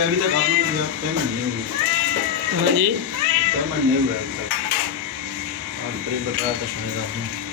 है अभी तक आप लोग पेमेंट नहीं हुई। हाँ जी पेमेंट नहीं हुआ अभी तक। आप बताया तो सुनेगा आपने।